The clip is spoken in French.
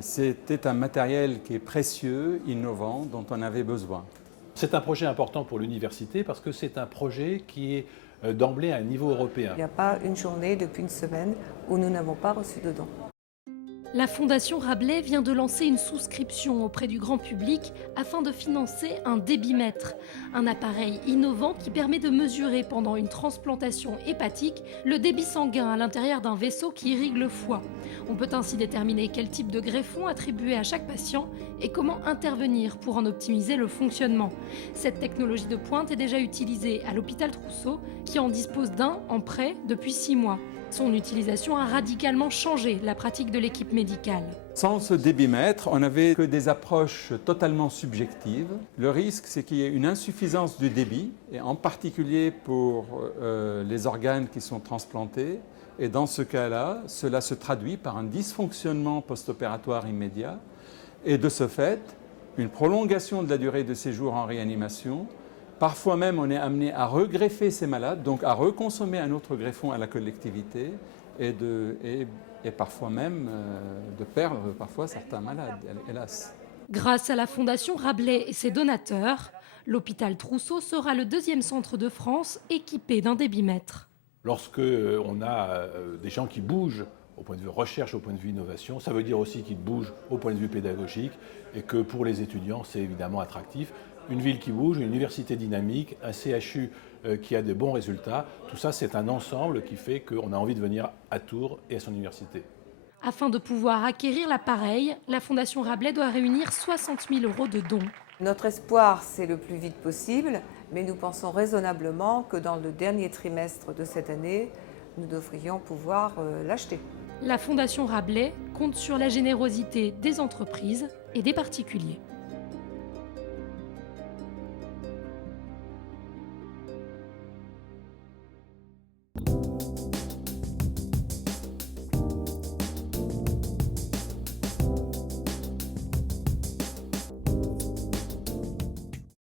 C'était un matériel qui est précieux, innovant, dont on avait besoin. C'est un projet important pour l'université parce que c'est un projet qui est d'emblée à un niveau européen. Il n'y a pas une journée depuis une semaine où nous n'avons pas reçu de dons. La Fondation Rabelais vient de lancer une souscription auprès du grand public afin de financer un débitmètre, un appareil innovant qui permet de mesurer pendant une transplantation hépatique le débit sanguin à l'intérieur d'un vaisseau qui irrigue le foie. On peut ainsi déterminer quel type de greffon attribuer à chaque patient et comment intervenir pour en optimiser le fonctionnement. Cette technologie de pointe est déjà utilisée à l'hôpital Trousseau qui en dispose d'un en prêt depuis 6 mois. Son utilisation a radicalement changé la pratique de l'équipe médicale. Sans ce débitmètre, on n'avait que des approches totalement subjectives. Le risque, c'est qu'il y ait une insuffisance du débit, et en particulier pour les organes qui sont transplantés. Et dans ce cas-là, cela se traduit par un dysfonctionnement post-opératoire immédiat. Et de ce fait, une prolongation de la durée de séjour en réanimation. Parfois même, on est amené à regreffer ces malades, donc à reconsommer un autre greffon à la collectivité et parfois même de perdre certains malades, hélas. Grâce à la Fondation Rabelais et ses donateurs, l'hôpital Trousseau sera le 2e centre de France équipé d'un débitmètre. Lorsque on a des gens qui bougent au point de vue recherche, au point de vue innovation, ça veut dire aussi qu'ils bougent au point de vue pédagogique et que pour les étudiants, c'est évidemment attractif. Une ville qui bouge, une université dynamique, un CHU qui a de bons résultats, tout ça c'est un ensemble qui fait qu'on a envie de venir à Tours et à son université. Afin de pouvoir acquérir l'appareil, la Fondation Rabelais doit réunir 60 000 € de dons. Notre espoir, c'est le plus vite possible, mais nous pensons raisonnablement que dans le dernier trimestre de cette année, nous devrions pouvoir l'acheter. La Fondation Rabelais compte sur la générosité des entreprises et des particuliers.